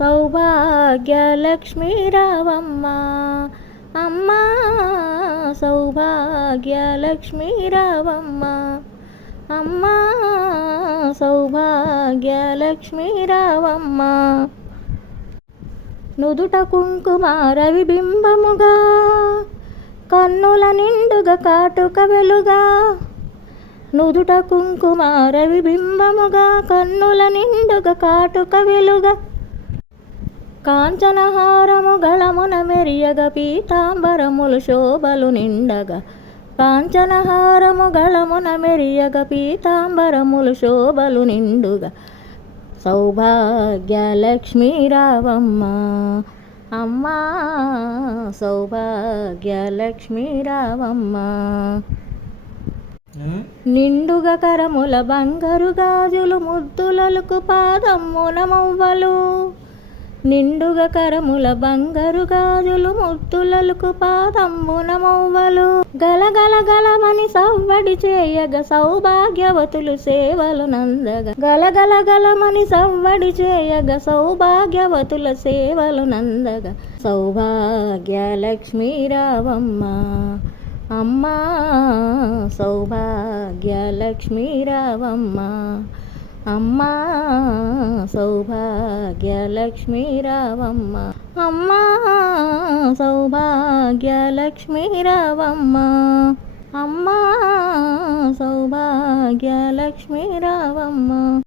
సౌభాగ్యలక్ష్మీ రావమ్మ అమ్మా సౌభాగ్యలక్ష్మీ రావమ్మ అమ్మా సౌభాగ్యలక్ష్మీ రావమ్మ. నుదుట కుంకుమ రవిబింబముగా కన్నుల నిండుగా కాటుక వెలుగా. నుదుట కుంకుమ రవిబింబముగా కన్నుల నిండుగా కాటుక వెలుగా. కాంచనహారము గళమున మెరియగ పీతాంబరములు శోభలు నిండగా. కాంచనహారము గళమున మెరియగ పీతాంబరములు శోభలు నిండుగా. సౌభాగ్యలక్ష్మీ రావమ్మ అమ్మా సౌభాగ్యలక్ష్మీ రావమ్మ. నిండుగా కరముల బంగారు గాజులు ముద్దులకు పాదమ్మున మవ్వలు. నిండుగా కరముల బంగారు గాజులు ముద్దులకు పాదమ్మున మవ్వలు. గలగల గలమని సవ్వడి చేయగ సౌభాగ్యవతులు సేవలు నందగా. గలగల గలమని సవ్వడి చేయగ సౌభాగ్యవతుల సేవలు నందగా. సౌభాగ్యలక్ష్మీ రావమ్మ అమ్మా సౌభాగ్యలక్ష్మీ రావమ్మ అమ్మా సౌభాగ్యలక్ష్మీ రావమ్మ అమ్మా సౌభాగ్యలక్ష్మీ రావమ్మ అమ్మా సౌభాగ్యలక్ష్మీ రావమ్మ.